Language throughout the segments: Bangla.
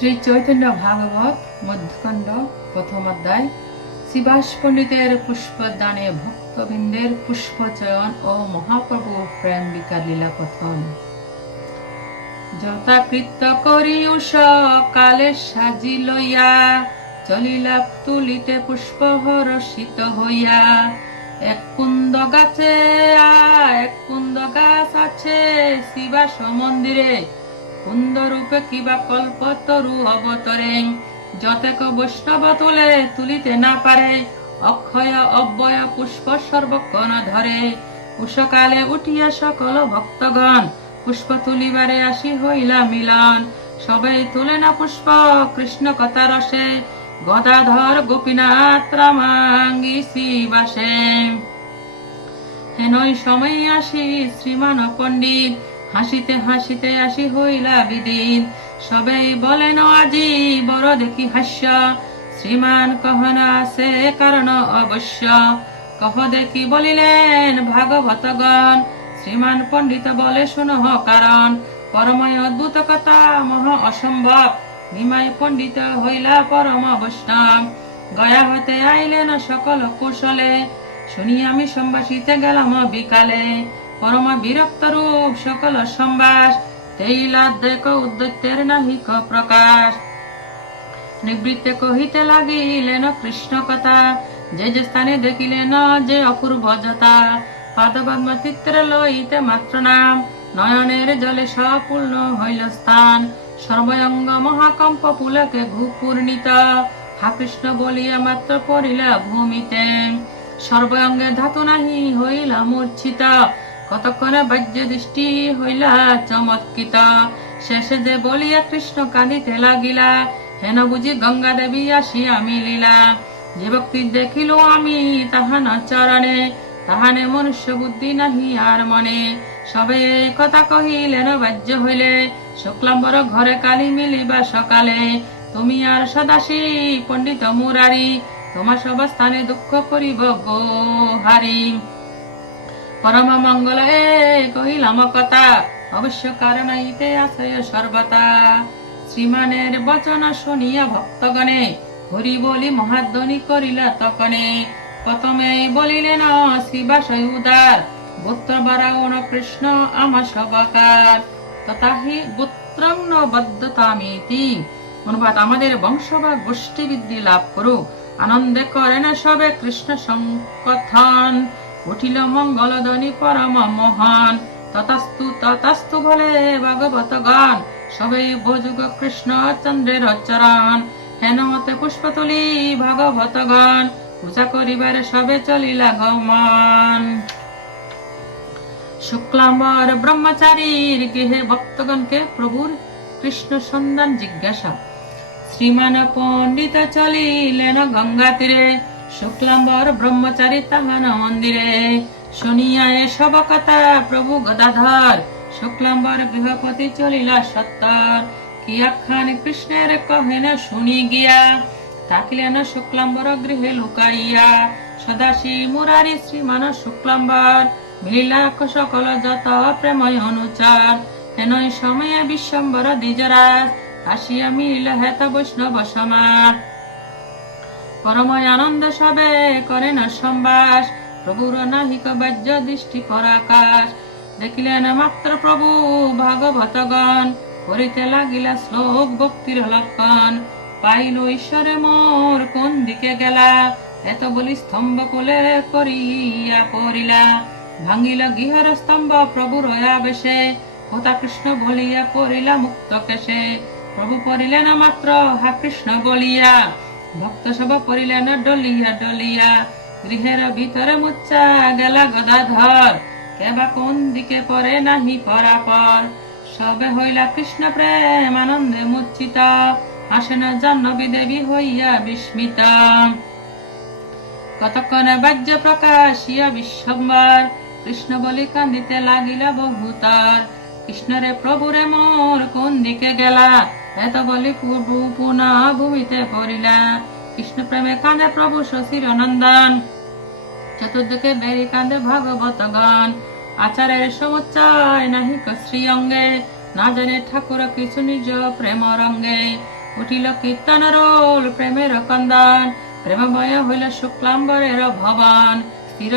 শ্রী চৈতন্য ভাগবত মধ্যখণ্ড প্রথম অধ্যায়। শিবাস পণ্ডিতের পুষ্পদানে ভক্তবৃন্দের পুষ্পচয়ন ও মহাপ্রভু প্রেম বিকার লীলা কথন যথাকৃত্য করি উষ কালে সাজি লইয়া, চলিলা তুলিতে পুষ্প হরষিত হইয়া। এক কুন্দ গাছে এক কুন্দ গাছ আছে শিবাস মন্দিরে। কুন্দরূপে কিবা কল্প তরু অবতরে। যতেক বৈষ্ণব তুলে তুলিতে না পারে, অক্ষয় অব্যয় পুষ্প সর্বক্ষণ ধরে। উষকালে উঠিয়া সকল ভক্তগণ, পুষ্প তুলিবারে আসি হইলা মিলন। সবাই তুলে না পুষ্প, কৃষ্ণ কথা রসে। গদাধর গোপীনাথ রামাঙ্গি শিবাসে হেনই সময় আসি শ্রীমান পণ্ডিত। হাসিতে হাসিতে আসি হইলা বিদিন। সবাই বলেন, আজি বড় দেখি হাস্য? শ্রীমান কহন সে কারণ অবশ্য। কহ দেখি বলিলেন, ভাগবতগণ, শ্রীমান পণ্ডিত বলে শুন কারণ। পরময় অদ্ভুত কথা, মহা অসম্ভব। নিমাই পণ্ডিত হইলা পরম বৈষ্ণব গয়া হতে আইলেন সকল কুশলে। শুনি আমি সম্বাসিতে গেলাম বিকালে। পরম বিরক্ত রূপ সকল সম্বাস তেইলা দেখ উদ্যতের নাহিক প্রকাশ। নিবৃত্তে কহিতে লাগিলেন কৃষ্ণ কথা, যে যে স্থানে দেখিলেন যে অপূর্ব যথা। পাদপদ্ম চিত্রে লইতে মাত্র নাম, নয়নের জলে সপূর্ণ হইল স্থান। সর্বঙ্গ মহাকম্প পুলকে ঘুপূর্ণিত হা কৃষ্ণ বলিয়া মাত্র পড়িলা ভূমিতে। সর্বঙ্গে ধাতু নাহি হইলা মূর্ছিত কতক্ষণে বাহ্য দৃষ্টি হইলা চমৎকৃত। শেষে যে বলিয়া কৃষ্ণ কাঁদিতে লাগিলা, হেন বুঝি গঙ্গা দেবী আসিয়া মিলিলা। যে ভক্তি দেখিল আমি তাহান চরণে তাহানে মনুষ্য বুদ্ধি নাহি আর মনে। সবে কথা কহিলেন বাহ্য হইলে, শুক্লাম্বর ঘরে কালি মিলিবা সকালে। তুমি আর সদাশী পণ্ডিত মুরারি, তোমার সব স্থানে দুঃখ করিব গো হারি। পরম মঙ্গল কহিলাম কথা অবশ্য কারণ ইতে আশ্রয় সর্বতা শ্রীমানের বচন শুনিয়া ভক্তগণে হরি বলি মহাধ্বনি করিলা তকনে প্রথমে বলিলেন শিবাশয় উদার গোত্র বারায়ণ কৃষ্ণ আমার সবাকার তথাহি গোত্রং বদ্ধতামিতি অনুবাদ আমাদের বংশ বা গোষ্ঠী বৃদ্ধি লাভ করুক। আনন্দে করেন সবে কৃষ্ণ সংকথন। উঠিল মঙ্গল ধ্বনি পরম মহান। তথাস্তু তথাস্তু বলে ভাগবত গান। সবে ভোজুগ কৃষ্ণ চন্দ্রের চরণ। হেন মতে পুষ্প তুলি ভাগবত গান। পূজা করিবারে সবে চলিলা গমান। শুক্লাম্বর ব্রহ্মচারীর গৃহে ভক্তগণকে প্রভুর কৃষ্ণ সন্ধান জিজ্ঞাসা। শ্রীমান পণ্ডিত চলিলেন গঙ্গা তীরে শুক্লাম্বর ব্রহ্মচারী তাহান মন্দিরে। শুনিয়া এসব কথা প্রভু গদাধর। শুক্লাম্বর গৃহপতি চলিলা সত্তর। কি আখ্যান কৃষ্ণের কহেন শুনি গিয়া। থাকিলেন শুক্লাম্বর গৃহে লুকাইয়া। সদাশী মুরারি শ্রীমান শুক্লাম্বর। মিলিলা সকল যত প্রেময় অনুচার। হেনই সময়ে বিশ্বম্বর দ্বিজরাজ। আসিয়া মিলিল হেত বৈষ্ণব সমাজ পরময় আনন্দ সবে করেন সম্বাস। প্রভুর নাহিক বাহ্য দৃষ্টি পরাকাশ। দেখিলেন মাত্র প্রভু ভাগবতগণ, করিতে লাগিলা শ্লোক ভক্তির লক্ষণ। পাইল ঈশ্বরে মোর কোন দিকে গেলা, এত বলি স্তম্ভ কোলে করিয়া পড়িলা। ভাঙিল গৃহর স্তম্ভ প্রভুর আবেশে, কথা কৃষ্ণ বলিয়া পড়িলা মুক্ত কেশে। প্রভু পড়িলেন মাত্র, হা কৃষ্ণ বলিয়া। ভক্ত সব পড়িলেন ডলিয়া ডলিয়া, গৃহের ভিতরে মুচ্চা গেলা গদাধর। কেবা কোন দিকে পরে নাহি পরাপর? সবে হইলা কৃষ্ণ প্রেম আনন্দে মুচ্ছিত, আসেন জাহ্নবী দেবী হইয়া বিস্মিত। কতক্ষণে বাহ্য প্রকাশিয়া বিশ্বম্বর, কৃষ্ণ বলি কান্দিতে লাগিলা বহুতর। কৃষ্ণরে প্রভুরে মোর কোন দিকে গেলা? এত বলি পূর্ব পুনা ভূমিতে পড়িলা। কৃষ্ণ প্রেমে কাঁদে প্রভু শশীর নন্দন চতুর্দিকে বেরি কাঁদে ভাগবত গান আচারের সমুচ্চয় নাহি শ্রী অঙ্গে। না জানে ঠাকুর কিছু নিজ প্রেম রঙ্গে। উঠিল কীর্তন রোল প্রেমের কন্দন। প্রেমময় হইল শুক্লাম্বরের ভবন। স্থির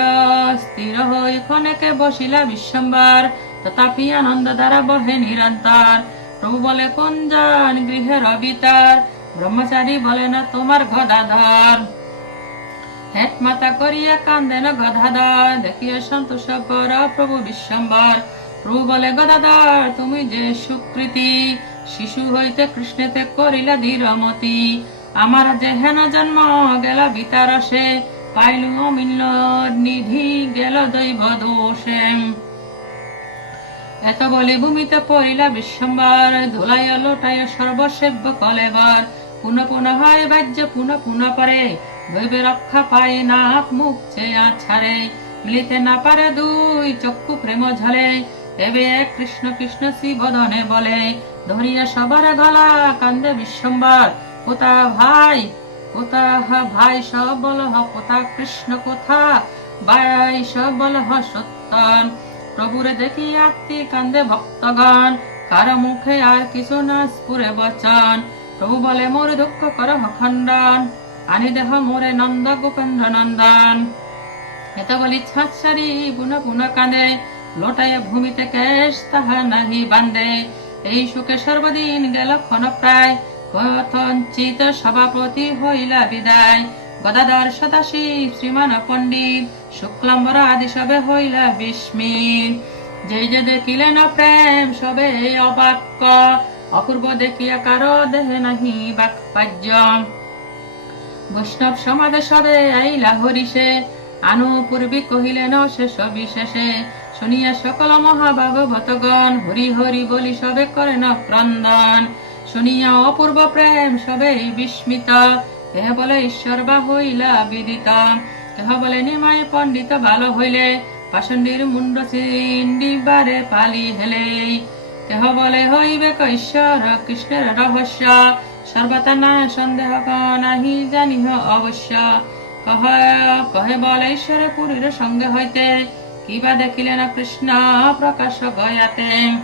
স্থির হই ক্ষণেকে বসিলা বিশ্বম্বর। তথাপি আনন্দ দ্বারা বহে নিরন্তর। প্রভু বলে, কোন যান গৃহের অবিতার ব্রহ্মচারী বলে না, তোমার গদাধর। হেট মাতা করিয়া কান্দেন গদাধর। দেখিয়ে সন্তোষ কর প্রভু বিশ্বম্বর। প্রভু বলে, গদাধর, তুমি যে সুকৃতি, শিশু হইতে কৃষ্ণেতে করিলা ধীরমতি। আমার যে হেন জন্ম, গেল বিতারসে। পাইলু অমিল্য নিধি, গেল দৈব দোষে। এত বলে ভূমিতে পড়িলা বিশ্বম্বর, ধুলাইয়া লোটাইয়া সর্বসেব্য কলেবার। পুনঃ পুনঃ হয় বাজ্য পুনঃ পুনঃ পরে দৈবে রক্ষা পায় নাক মুখ চেয়া ছাড়ে মিলিতে না পারে দুই চক্ষু প্রেম ঝলে। এবে এক কৃষ্ণ কৃষ্ণ শিবদনে বলে, ধরিয়া সবার গলা কান্দে বিশ্বম্বর। কোথা ভাই কোথা ভাই সব বল কোথা কৃষ্ণ কোথা? ভাই সব বল সত্যন প্রভুরে দেখি আত্মি কান্দে ভক্তগণ। কার মুখে আর কিছু না স্ফুরে বচন? প্রভু বলে, মোর দুঃখ কর খণ্ডন আনি দেহ মোরে নন্দ গোপেন্দ্র নন্দন। এত বলি ছাৎসারি পুনঃ পুনঃ কাঁদে। লোটায় ভূমিতে কেশ তাহা নাহি বান্দে। এই সুখে সর্বদিন গেল ক্ষণ প্রায় কথঞ্চিত সভাপতি হইলা বিদায়। গদাধর সদাশিব, শ্রীমান পণ্ডিত, শুক্লাম্বর আদি সবে হইলা বিস্মিত। যে যে দেখিলেন প্রেম, সবে অবাক্য। অপূর্ব দেখিয়া কারও দেহে নাহি বাক্পাজ্য বৈষ্ণব সমাজে সবে আইলা হরিষে। আনু পূর্বে কহিলেন শেষ বিশেষে শুনিয়া সকল মহাভাগবতগণ হরি হরি বলি সবে করেন ক্রন্দন শুনিয়া অপূর্ব প্রেম সবে বিস্মিত। কেহ বলে, ঈশ্বর বা হইলা বিদিত। কেহ বলে, নিমাই পণ্ডিত ভালো হইলে, পাষণ্ডীর মুন্ড চিন্ডিবারে পালি হেলে। কেহ বলে, হইবে ঈশ্বর কৃষ্ণের রহস্য, সর্বতা না সন্দেহ নাহি জানিহ অবশ্য। কহ, কহে বলে, ঈশ্বরে পুরীর সঙ্গে হইতে কিবা দেখিলেন কৃষ্ণ প্রকাশ গয়াতে?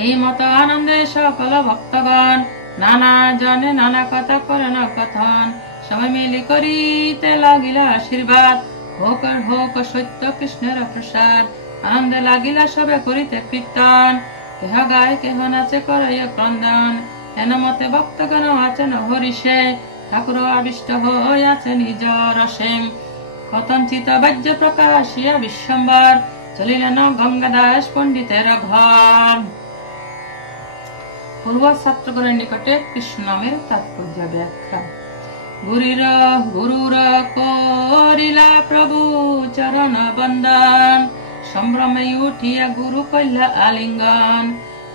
এই মত আনন্দে সকল ভক্তগণ নানা জনে নানা কথা করেন কথন। সবাই মিলি করিতে লাগিলা আশীর্বাদ। হোক হোক, সত্য কৃষ্ণের প্রসাদ। আনন্দে লাগিলা সবে করিতে কীর্তন। কেহ গায়, কেহ নাচে, করাইয়া ক্রন্দন। এন মতে ভক্ত ভক্তগণ আছেন হরিষে। ঠাকুর আবিষ্ট হইয়াছে নিজ রসে কথঞ্চিত বাহ্য প্রকাশিয়া বিশ্বম্বর। চলিলেন গঙ্গাদাস পণ্ডিতের ঘর। পূর্ব ছাত্রগণের নিকটে কৃষ্ণ নামের তাৎপর্য ব্যাখ্যা। গুরির, গুরুর করিলা প্রভু চরণ বন্দন সম্ভ্রমে উঠিয়া গুরু কইলা আলিঙ্গন।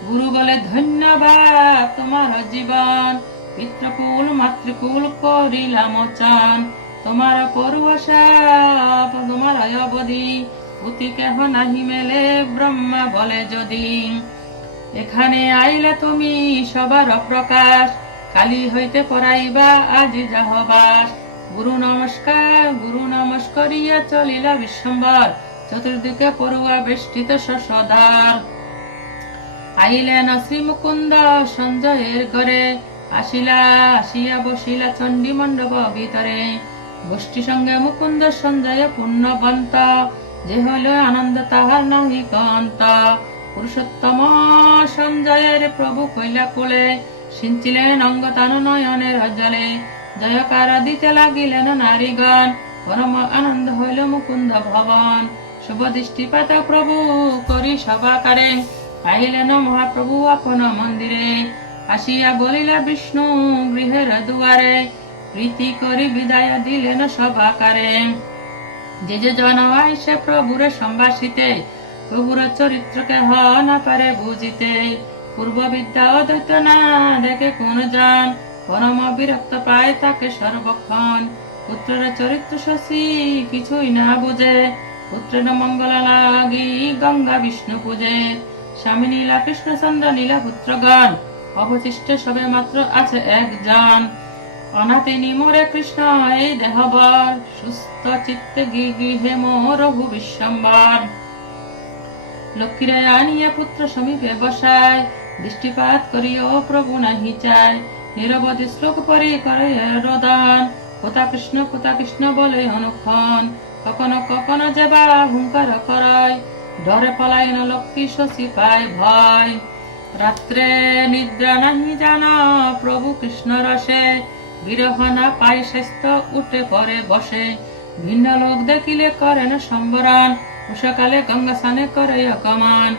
গুরু বলে, ধন্যবাদ তোমার জীবন, পিতৃকুল, মাতৃকুল করিলা মোচন। তোমার পরুষা তোমার অবধি পুতি কেহ নাহি মেলে, ব্রহ্মা বলে যদি। এখানে আইলে তুমি সবার প্রকাশ কালি হইতে পড়াইবা, আজি যাহবাস গুরু নমস্কার, গুরু নমস্করিয়া চলিলা বিশ্বম্বর। চতুর্দিকে পড়ুয়া বেষ্টিত সদার আইলেন শ্রী মুকুন্দ সঞ্জয়ের ঘরে। আসিলা, আসিয়া বসিলা চণ্ডী মণ্ডপ ভিতরে। গোষ্ঠী সঙ্গে মুকুন্দ সঞ্জয় পুণ্যবন্ত যে হইল আনন্দ তাহার নহি কন্ত পুরুষোত্তম সঞ্জয়ের প্রভু কইলা কোলে সিঞ্চিলেন অঙ্গ তান নয়নের জলে জয়কার দিতে লাগিলেন নারীগণ, পরম আনন্দ হইল মুকুন্দ ভবন। শুভ দৃষ্টিপাত প্রভু করি সভাকারে আইলেন মহাপ্রভু আপন মন্দিরে। আসিয়া বলিলা, বিষ্ণু, গৃহের দুয়ারে প্রীতি করি বিদায় দিলেন সভাকারে। যে যে জন আইসে প্রভুরে সম্ভাষিতে প্রভুর চরিত্রকে হ না পারে বুঝিতে। পূর্ব বিদ্যা অদ্বৈত না দেখে কোন জন পরম বিরক্ত পায় তাকে সর্বক্ষণ। পুত্রের চরিত্র শশী কিছুই না বুঝে, পুত্রের মঙ্গল লাগি গঙ্গা বিষ্ণু পূজে। স্বামী নীলা কৃষ্ণচন্দ্র নীলা পুত্রগণ, অবশিষ্ট সবে মাত্র আছে একজন অনাথিনী মোরে কৃষ্ণ, এই দেহবর, সুস্থ চিত্তে গৃহে মোর রঘু বিশ্বম্বর। লক্ষ্মীরে আনিয়া পুত্র সমীপে বসায়। দৃষ্টিপাত করিও প্রভু নাহি চায়। নিরবধি শ্লোক পরি করে রোদন। কোথা কৃষ্ণ কোথা কৃষ্ণ? বলে অনুক্ষণ। কখনো কখনো যেবা হুঙ্কার করয়। ডরে পলায়ন লক্ষ্মী শশী পায় ভয়। রাত্রে নিদ্রা নাহি জান প্রভু কৃষ্ণ রসে। বিরহ না পাই স্বাস্থ্য, উঠে পরে বসে। ভিন্ন লোক দেখিলে করেন সম্বরণ উষকালে গঙ্গা স্নানে করে অকমান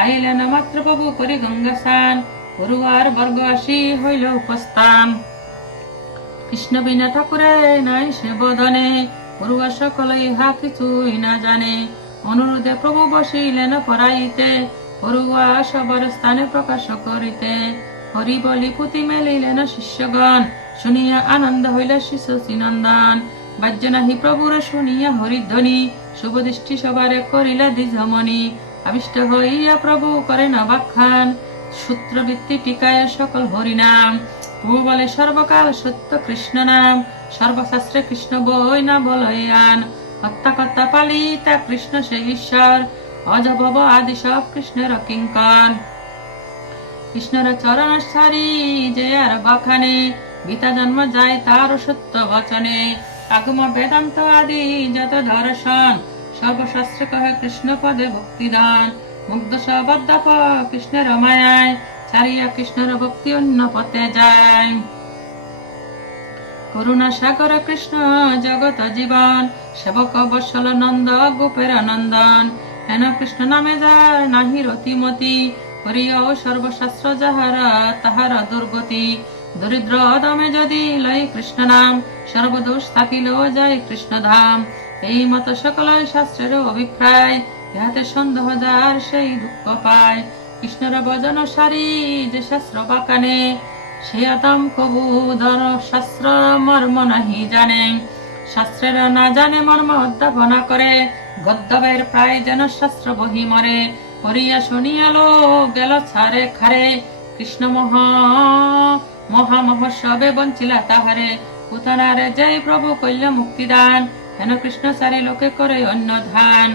আইলেন মাত্র প্রভু করি গঙ্গা স্নান পড়ুয়ার বর্গ আসি হইল উপস্থান। কৃষ্ণ বিনা ঠাকুরে নাই সে বদনে পড়ুয়া সকল ইহা কিছুই না জানে। অনুরোধে প্রভু বসিলেন পড়াইতে পড়ুয়া সবার স্থানে প্রকাশ করিতে। হরি বলি পুঁতি মেলিলেন শিষ্যগণ, শুনিয়া আনন্দ হইল শিশু নন্দন বাজ্য নাহি প্রভুর, শুনিয়া হরিধ্বনি। শুভ দৃষ্টি সবারে করিলা দ্বিজমণি আবিষ্ট হইয়া প্রভু করেন অবাখ্যান। সূত্রবৃত্তি টিকায় সকল হরিনাম। প্রভু বলে সর্বকাল সত্য কৃষ্ণ নাম। সর্বশাস্ত্রে কৃষ্ণ বই না বলয়ান কর্তা পালিতা কৃষ্ণ সে ঈশ্বর। অজভব আদি সব কৃষ্ণের কিঙ্কর কৃষ্ণের চরণ সারি যে আর বাখানে গীতা জন্ম যায় তার সত্য বচনে। আগম বেদান্ত আদি যত দর্শন সর্বশাস্ত্র কহে কৃষ্ণ পদে ভক্তিদান। মুগ্ধ সবদ্দাপ কৃষ্ণের মায়ায় ছাড়িয়া কৃষ্ণের ভক্তি অন্য পথে যায়। করুণা সাগর কৃষ্ণ জগত জীবন, সেবক বৎসল নন্দ গোপের নন্দন। হেন কৃষ্ণ নামে যার নাহি রতিমতি প্রিয় সর্বশাস্ত্র যাহারা তাহার দুর্গতি। দরিদ্র দামে যদি লয় কৃষ্ণ নাম সর্বদোষ থাকিলেও যায় কৃষ্ণ ধাম এই মত সকল শাস্ত্রের অভিপ্রায়, ইহাতে সন্দেহ যার সেই দুঃখ পায়। কৃষ্ণের বজন সারি যে শাস্ত্র বাকানে, সে আতম কবু ধর শাস্ত্র মর্ম নাহি জানে। শাস্ত্রের না জানে মর্ম অধ্যাপনা করে, গদ্যবের প্রায় যেন শাস্ত্র বহি মরে। করিয়া শুনিয়া লোক গেল ছাড়ে খারে, কৃষ্ণ মহ মহা মহোৎসবে বঞ্চিলা তাহারে। পুতনারে জয় প্রভু কল্য মুক্তিদান। হেন কৃষ্ণ সারি লোকে করে অন্য ধান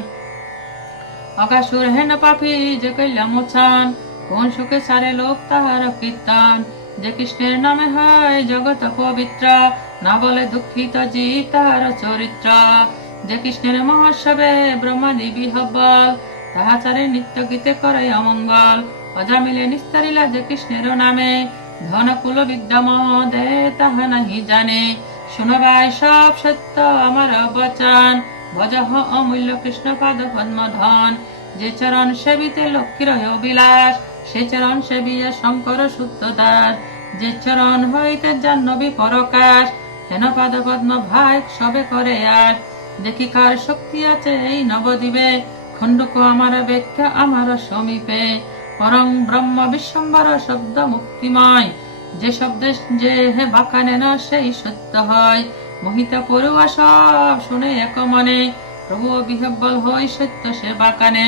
হেন পাপি যে মোচন কোন সুখে সারে লোক তাহার কীর্তন। যে কৃষ্ণের নামে হয় জগত পবিত্র। না বলে দুঃখিত জি তাহার চরিত্র। যে কৃষ্ণের মহোৎসবে ব্রহ্মাদি বিহব্বল। তাহা চারে নিত্য গীতে করে অমঙ্গল। অজামিলে নিস্তারিলা যে কৃষ্ণের নামে। ধন কুল বিদ্যম দে তাহা নাহি জানে। শুনবাই সব সত্য আমার বচন ভজহ অমূল্য কৃষ্ণ পাদ পদ্ম ধন যে চরণ সেবিতে লক্ষ্মীর অবিলাস সে চরণ সেবিয়া শঙ্কর সূত্র দাস যে চরণ হইতে জাহ্নবী পরকাশ, হেন পাদ পদ্ম ভাই সবে করে আর। দেখি কার শক্তি আছে এই নবদ্বীপে, খণ্ডক আমার ব্যাখ্যা আমার সমীপে। পরম ব্রহ্ম বিশ্বম্বর শব্দ মুক্তিময় যে শব্দে যে হে বাকানে না, সেই সত্য হয়। মোহিত পড়ুয়া সব শুনে এক মনে, প্রভু বিহব্বল হই সত্য সে বাকানে।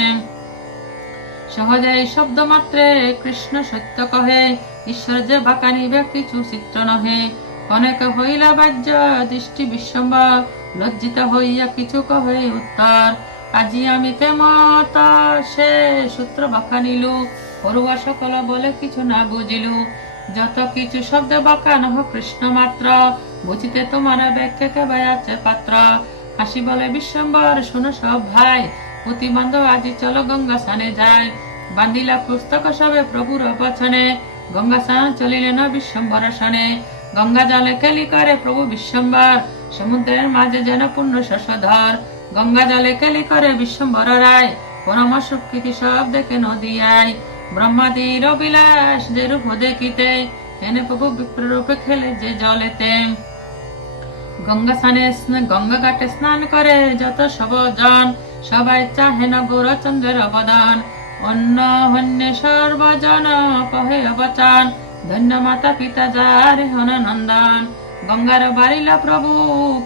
সহজে শব্দ মাত্রে কৃষ্ণ সত্য কহে, ঈশ্বর যে বাকানিবে কিছু চিত্র নহে। অনেক হইলা বাহ্য দৃষ্টি বিশ্বম্বর, লজ্জিত হইয়া কিছু কহে উত্তর। আজি আমি কেমত সে সূত্র বাখানিলু পড়ুয়া সকল বলে কিছু না বুঝিলু। যত কিছু শব্দ বাঁকা নহ কৃষ্ণ মাত্র, বুঝিতে তোমার ব্যাখ্যা কেবে আছে পাত্র। হাসি বলে, বিশ্বম্বর, শুনো সব ভাই প্রতিবন্ধ আজি চলো গঙ্গা স্নানে যায় বান্দিলা পুস্তক সবে প্রভুর বচনে, গঙ্গা স্নান চলিলেন বিশ্বম্বর সনে। গঙ্গা জলে কেলি করে প্রভু বিশ্বম্বর, সমুদ্রের মাঝে যেন পূর্ণ শশধর। গঙ্গা জলে কেলি করে বিশ্বম্বর রায় পরম সুকৃতি সব দেখে নদী নদিয়ায়। ব্রহ্মাদির অবিলাস যে রূপ দেখিতে, হেনে প্রভু বিপ্র রূপে খেলে যে জলেতে। গঙ্গা স্নানে গঙ্গা ঘাটে স্নান করে যত সবজন সবাই চাহে না গৌরচন্দ্রের অবদান। অন্য হন্য সর্বজন কহে অবচান, ধন্য মাতা পিতা যারে হন নন্দন। গঙ্গার বাড়িলা প্রভু,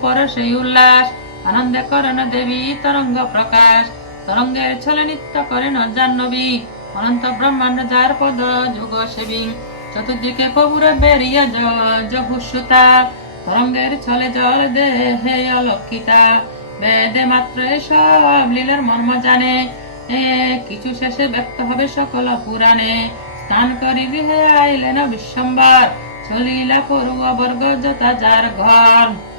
পর সেই উল্লাস আনন্দে করেন দেবী তরঙ্গ প্রকাশ। তরঙ্গের ছলে নিত্য করেন জাহ্নবী অনন্ত ব্রহ্মাণ্ড যার পদ, যুগ সেবী। চতুর্দিকে প্রভুরে বেরিয়ে জহুসুতা তরঙ্গের ছলে জল দে হে অলক্ষিতা। বেদে মাত্র সব লীলার মর্ম জানে। এ, কিছু শেষে ব্যক্ত হবে সকল পুরাণে। স্নান করি গৃহে আইলেন বিশ্বম্বর। চলিলা পড়ুয়া বর্গ যথা যার ঘর।